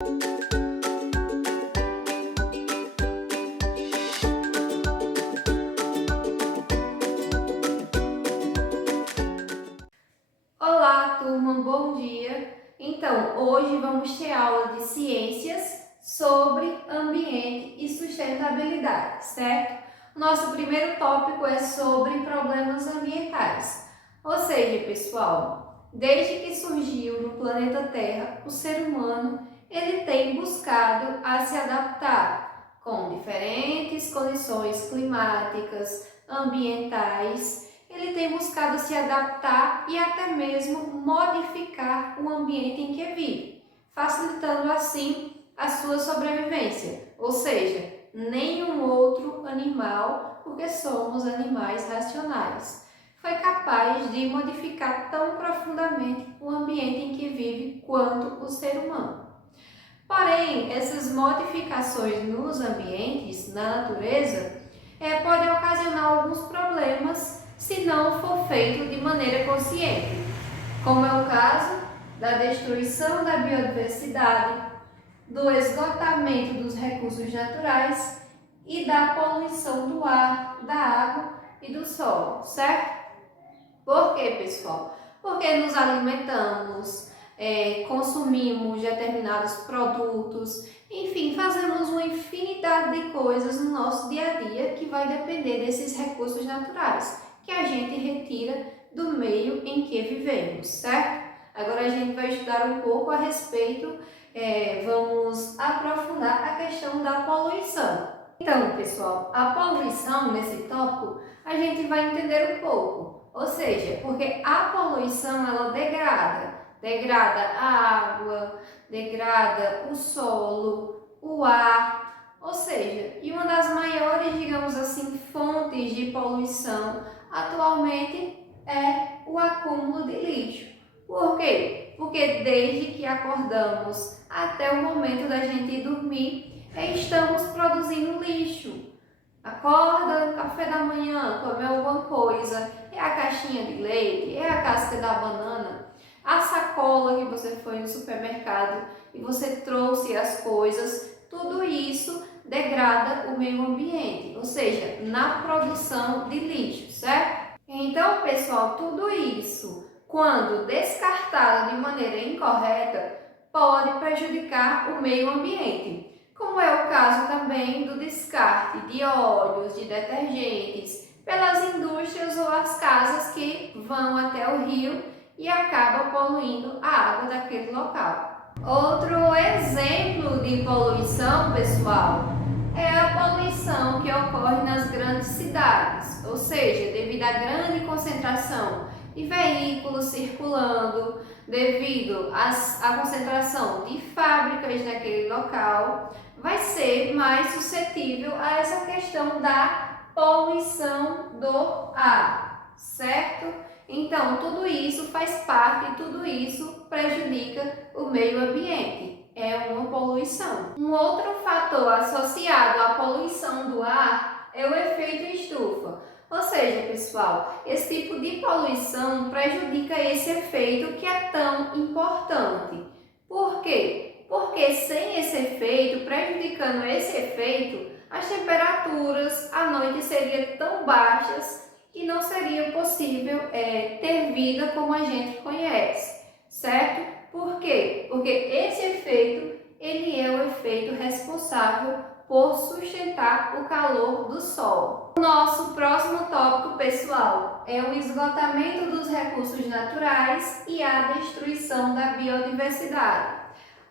Olá, turma, bom dia! Então, hoje vamos ter aula de ciências sobre ambiente e sustentabilidade, certo? Nosso primeiro tópico é sobre problemas ambientais. Ou seja, pessoal, desde que surgiu no planeta Terra, o ser humano ele tem buscado a se adaptar com diferentes condições climáticas, ambientais. Ele tem buscado se adaptar e até mesmo modificar o ambiente em que vive, facilitando assim a sua sobrevivência, ou seja, nenhum outro animal, porque somos animais racionais, foi capaz de modificar tão profundamente o ambiente em que vive quanto o ser humano. Porém, essas modificações nos ambientes, na natureza, podem ocasionar alguns problemas se não for feito de maneira consciente, como é o caso da destruição da biodiversidade, do esgotamento dos recursos naturais e da poluição do ar, da água e do solo, certo? Por quê, pessoal? Porque nos alimentamos, consumimos determinados produtos, enfim, fazemos uma infinidade de coisas no nosso dia a dia que vai depender desses recursos naturais que a gente retira do meio em que vivemos, certo? Agora a gente vai estudar um pouco a respeito, vamos aprofundar a questão da poluição. Então, pessoal, a poluição nesse tópico a gente vai entender um pouco, ou seja, porque a poluição ela degrada a água, degrada o solo, o ar, ou seja, e uma das maiores, digamos assim, fontes de poluição atualmente é o acúmulo de lixo. Por quê? Porque desde que acordamos até o momento da gente dormir, estamos produzindo lixo. Acorda, café da manhã, come alguma coisa, é a caixinha de leite, é a casca da banana, a sacola que você foi no supermercado e você trouxe as coisas, tudo isso degrada o meio ambiente, ou seja, na produção de lixo, certo? Então, pessoal, tudo isso, quando descartado de maneira incorreta, pode prejudicar o meio ambiente. Como é o caso também do descarte de óleos, de detergentes, pelas indústrias ou as casas que vão até o rio e acabam poluindo a água daquele local. Outro exemplo de poluição, pessoal, é a poluição que ocorre nas grandes cidades, ou seja, devido à grande concentração de veículos circulando, devido à concentração de fábricas naquele local, vai ser mais suscetível a essa questão da poluição do ar, certo? Então, tudo isso faz parte, tudo isso prejudica o meio ambiente. É uma poluição. Um outro fator associado à poluição do ar é o efeito estufa. Ou seja, pessoal, esse tipo de poluição prejudica esse efeito que é tão importante. Por quê? Porque sem esse efeito, prejudicando esse efeito, as temperaturas à noite seriam tão baixas que não seria possível ter vida como a gente conhece, certo? Por quê? Porque esse efeito, ele é o efeito responsável por sustentar o calor do Sol. O nosso próximo tópico, pessoal, é o esgotamento dos recursos naturais e a destruição da biodiversidade.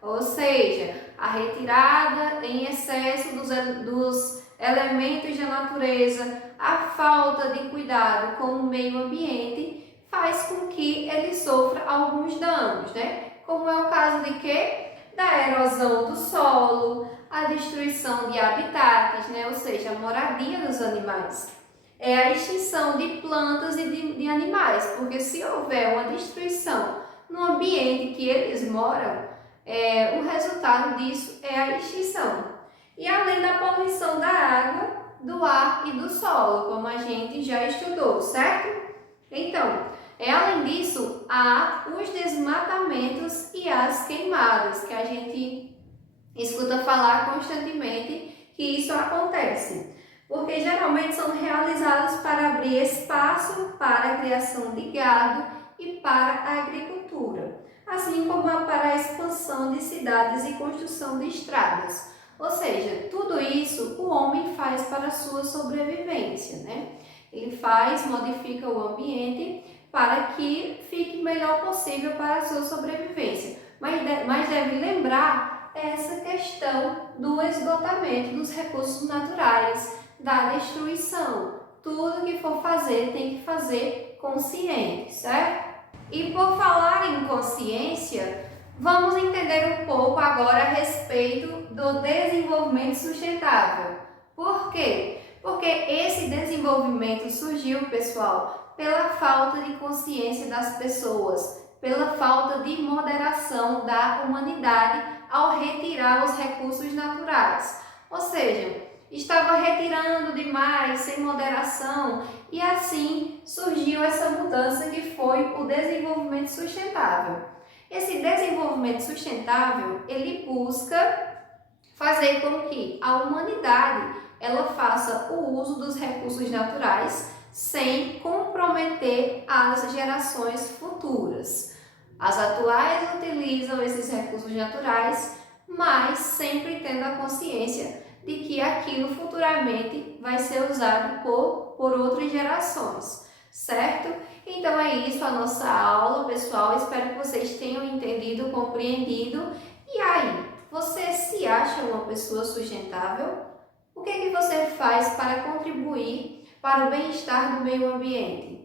Ou seja, a retirada em excesso dos elementos da natureza, a falta de cuidado com o meio ambiente faz com que ele sofra alguns danos, né? Como é o caso de quê? Da erosão do solo, a destruição de habitats, né? Ou seja, a moradia dos animais. É a extinção de plantas e de animais, porque se houver uma destruição no ambiente que eles moram, o resultado disso é a extinção. E além da poluição da água, do ar e do solo, como a gente já estudou, certo? Então, além disso, há os desmatamentos e as queimadas, que a gente escuta falar constantemente que isso acontece, porque geralmente são realizados para abrir espaço para a criação de gado e para a agricultura, assim como para a expansão de cidades e construção de estradas. Ou seja, tudo isso o homem faz para a sua sobrevivência, né? Ele faz, modifica o ambiente para que fique melhor possível para a sua sobrevivência. Mas deve lembrar essa questão do esgotamento dos recursos naturais, da destruição. Tudo que for fazer tem que fazer consciente, certo? E por falar em consciência, vamos entender um pouco agora a respeito do desenvolvimento sustentável. Por quê? Porque esse desenvolvimento surgiu, pessoal, pela falta de consciência das pessoas, pela falta de moderação da humanidade ao retirar os recursos naturais. Ou seja, estava retirando demais, sem moderação, e assim surgiu essa mudança que foi o desenvolvimento sustentável. Esse desenvolvimento sustentável, ele busca fazer com que a humanidade ela faça o uso dos recursos naturais sem comprometer as gerações futuras. As atuais utilizam esses recursos naturais, mas sempre tendo a consciência de que aquilo futuramente vai ser usado por outras gerações, certo? Então é isso a nossa aula, pessoal. Espero que vocês tenham entendido, compreendido. E aí, você se acha uma pessoa sustentável? O que é que você faz para contribuir para o bem-estar do meio ambiente?